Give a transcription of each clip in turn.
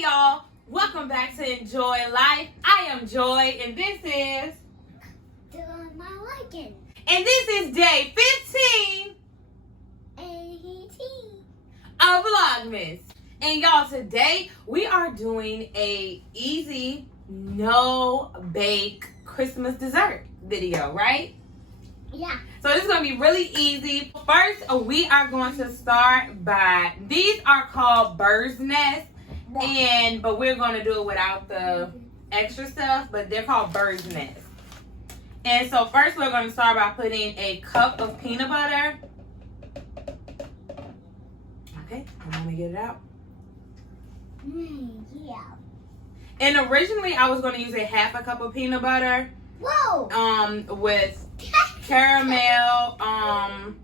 Hey y'all, welcome back to Enjoy Life. I am Joy and this is My weekend. And this is day 15 of Vlogmas. And y'all, today we are doing a easy, no bake Christmas dessert video, right? Yeah. So this is going to be really easy. First, we are going to start by, these are called bird's nest. But we're going to do it without the extra stuff, but they're called bird's nest. And so first we're going to start by putting a cup of peanut butter. Okay, I'm going to get it out. Yeah. And originally I was going to use a half a cup of peanut butter. Whoa. With caramel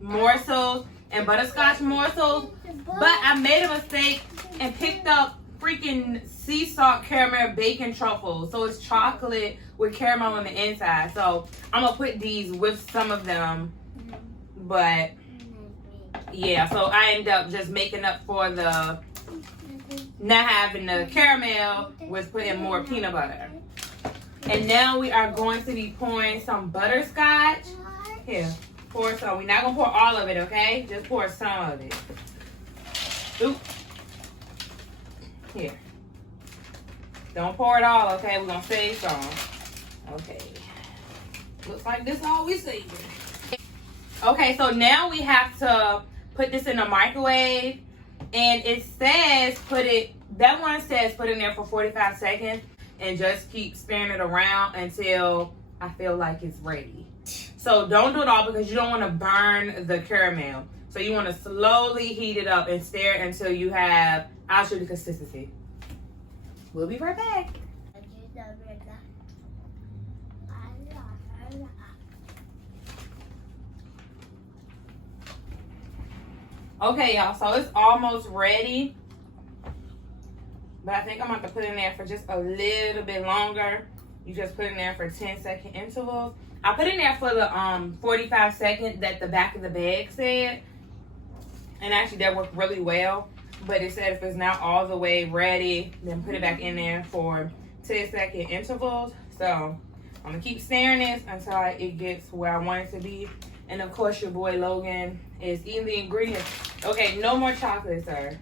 morsels and butterscotch morsels. But I made a mistake and picked up freaking sea salt caramel bacon truffles. So it's chocolate with caramel on the inside. So I'm gonna put these with some of them. But yeah, so I end up just making up for the not having the caramel with putting more peanut butter. And now we are going to be pouring some butterscotch. Here, pour some. We're not gonna pour all of it, okay? Just pour some of it. Oop. Here. Don't pour it all, okay? We're gonna save some. Okay. Looks like this is all we saving. Okay, so now we have to put this in the microwave. And it says that one says put it in there for 45 seconds and just keep stirring it around until I feel like it's ready. So don't do it all because you don't want to burn the caramel. So you want to slowly heat it up and stir it until you have, I'll show you the consistency. We'll be right back. Okay, y'all, so it's almost ready. But I think I'm going to put it in there for just a little bit longer. You just put it in there for 10-second intervals. I put it in there for the 45 seconds that the back of the bag said. And actually that worked really well. But it said if it's not all the way ready, then put it back in there for 10-second intervals. So I'm going to keep stirring this until it gets where I want it to be. And of course your boy Logan is eating the ingredients. Okay, no more chocolate, sir.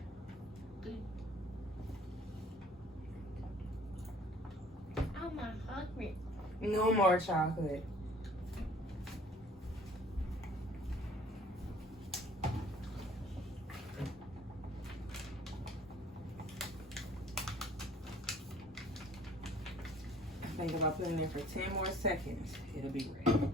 I'm not hungry. No more chocolate. I think if I put it in there for 10 more seconds, it'll be ready.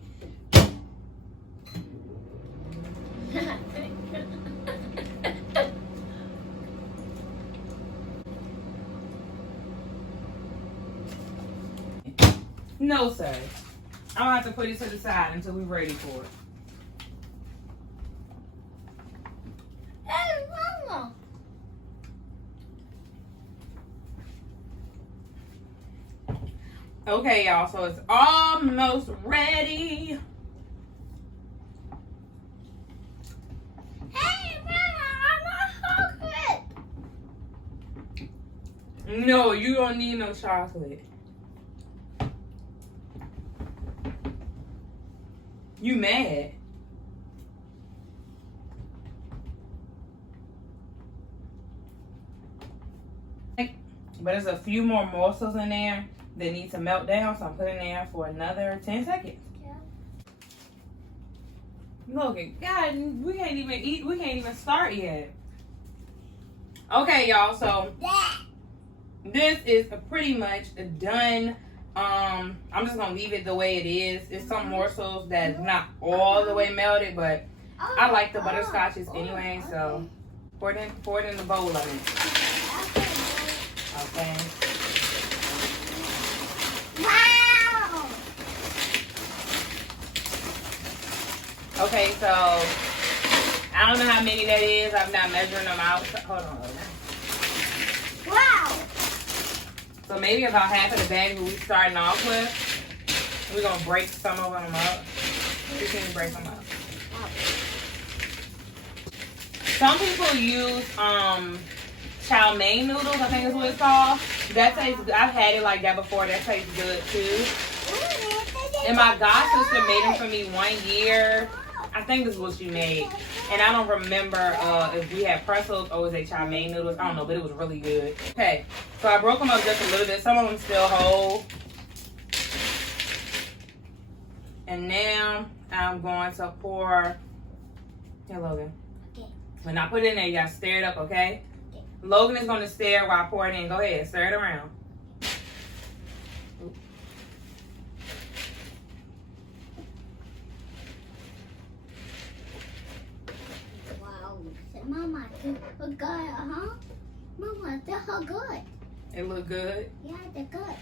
No, sir. I'm gonna have to put it to the side until we're ready for it. Hey, Mama. Okay, y'all, so it's almost ready. Hey, Mama, I'm not hungry. No, you don't need no chocolate. You mad? But there's a few more morsels in there that need to melt down, so I'm putting in there for another 10 seconds. Yeah. Logan, God, we can't even eat. We can't even start yet. Okay, y'all. So this is pretty much done. I'm just gonna leave it the way it is. It's some morsels that's not all the way melted, but I like the butterscotches anyway. So pour it in the bowl of it. Okay. Wow. Okay, so I don't know how many that is. I'm not measuring them out. Hold on. Wow. So maybe about half of the bag that we're starting off with. We're gonna break some of them up. We can break them up. Some people use chow mein noodles, I think is what it's called. That tastes good. I've had it like that before. That tastes good too. And my god sister made them for me 1 year. I think this is what she made. And I don't remember if we had pretzels or was they chow mein noodles. I don't know, but it was really good. Okay, so I broke them up just a little bit. Some of them still whole. And now I'm going to pour. Here, Logan. Okay. When I put it in there, you gotta stir it up, okay? Okay. Logan is gonna stir while I pour it in. Go ahead, stir it around. Wow. Mama, they're good, huh? Mama, they're so good. It look good. Yeah, they're good.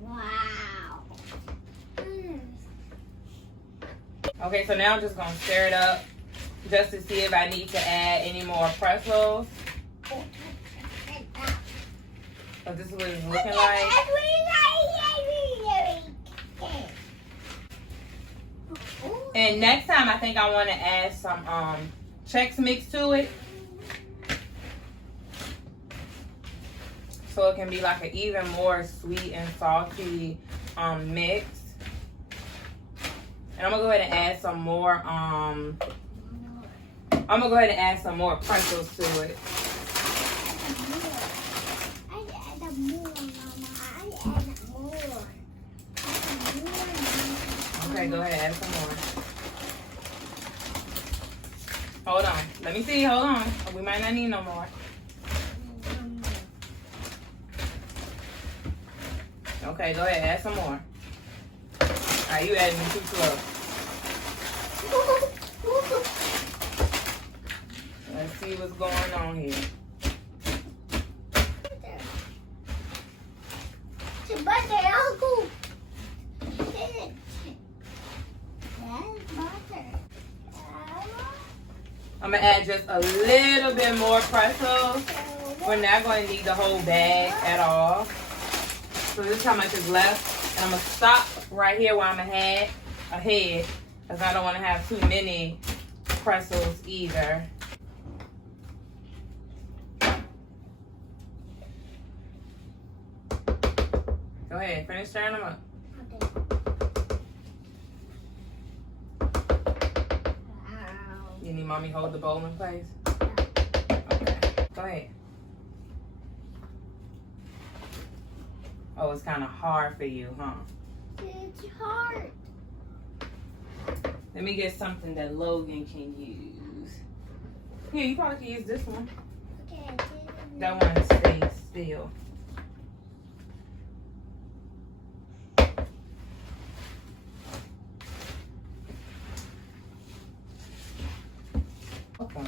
Wow. Okay, so now I'm just gonna stir it up just to see if I need to add any more pretzels. So this is what it's looking like. And next time I think I want to add some Chex Mix to it. So it can be like an even more sweet and salty mix. And I'm gonna go ahead and add some more pretzels to it. Okay, go ahead, add some more. Hold on. Let me see. Hold on. We might not need no more. Okay, go ahead, add some more. Alright, you adding too slow. Let's see what's going on here. I'm gonna add just a little bit more pretzels. We're not going to need the whole bag at all. So this is how much is left. And I'm gonna stop right here where I'm ahead, because I don't want to have too many pretzels either. Go ahead, finish stirring them up. You need mommy hold the bowl in place? Okay, go ahead. Oh, it's kind of hard for you, huh? It's hard. Let me get something that Logan can use. Here, you probably can use this one. Okay. That one stays still. Okay.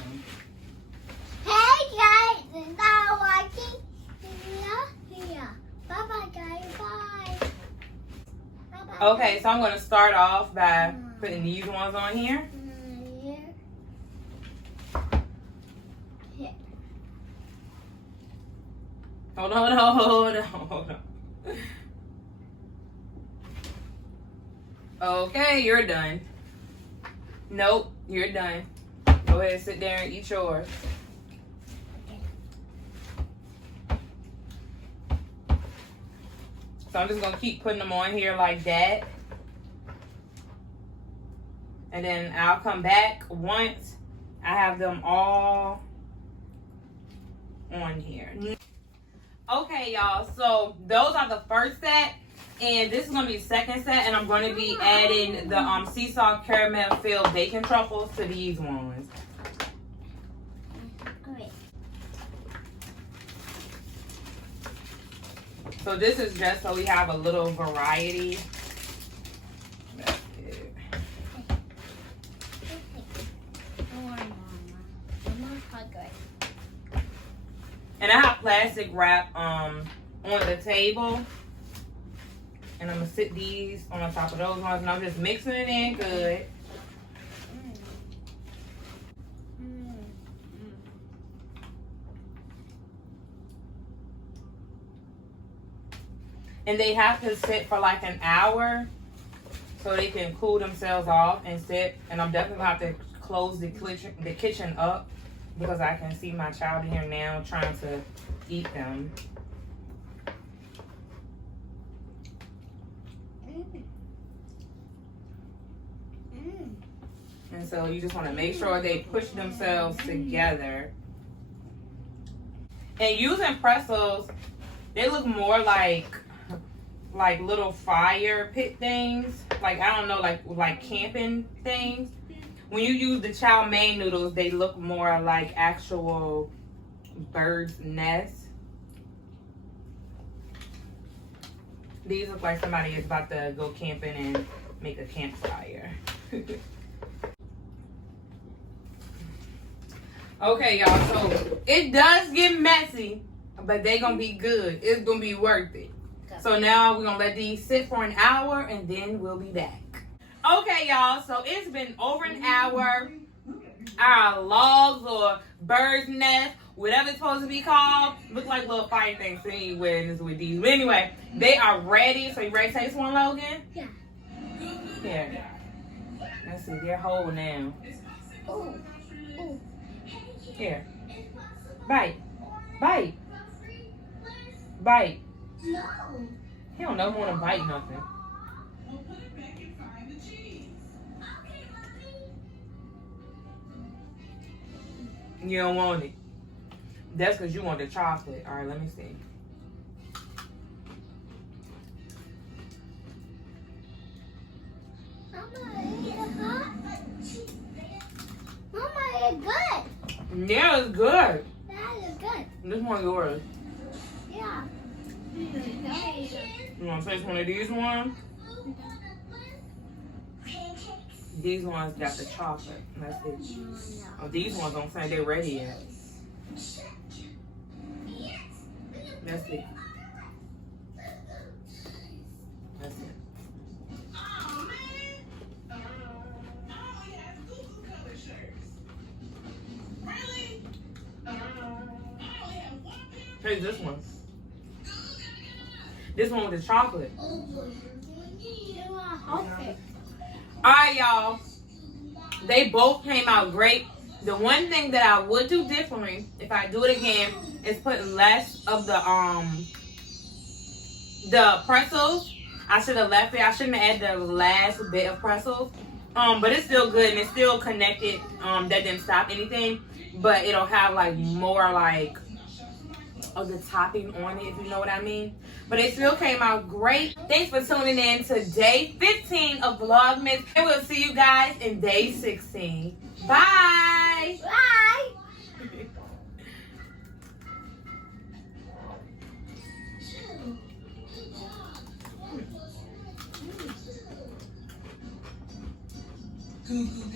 Hey guys, is that working? Yeah. Bye bye guys. Bye. Bye-bye. Okay, so I'm going to start off by putting these ones on here. Here. Hold on. Okay, you're done. Nope, you're done. Go ahead, sit there and eat yours. So I'm just going to keep putting them on here like that. And then I'll come back once I have them all on here. Okay, y'all. So those are the first set. And this is going to be the second set. And I'm going to be adding the sea salt caramel filled bacon truffles to these ones. So this is just so we have a little variety. That's it. And I have plastic wrap on the table. And I'm going to sit these on top of those ones. And I'm just mixing it in good. And they have to sit for like an hour so they can cool themselves off and sit. And I'm definitely going to have to close the kitchen up because I can see my child in here now trying to eat them. And so you just want to make sure they push themselves together. And using pretzels, they look more like little fire pit things. Like, I don't know, like camping things. When you use the chow mein noodles, they look more like actual bird's nests. These look like somebody is about to go camping and make a campfire. Okay, y'all, so it does get messy, but they gonna be good. It's gonna be worth it. So now we're gonna let these sit for an hour and then we'll be back. Okay, y'all, so it's been over an hour. Our logs or bird's nest, whatever it's supposed to be called, look like little fire things to me with these. But anyway, they are ready. So you ready to taste one, Logan? Yeah. Here. Let's see, they're whole now. Oh. Here. Bite. Bite. Bite. No. He don't know want to bite nothing. You don't want it. That's because you want the chocolate. All right, let me see. Mama, is it hot? Mama, it's good. Yeah, it's good. That is good. This one's yours. Yeah. You want to taste one of these ones? These ones got the chocolate. Let's see. Oh, these ones don't say they're ready yet. Let's see. Let's see. Taste this one. This one with the chocolate. Alright, y'all. They both came out great. The one thing that I would do differently if I do it again is put less of the pretzels. I should have left it. I shouldn't have added the last bit of pretzels. But it's still good and it's still connected. That didn't stop anything. But it'll have like more like of the topping on it, if you know what I mean. But it still came out great. Thanks for tuning in to day 15 of Vlogmas. And we'll see you guys in day 16. Bye. Bye. Mm-hmm.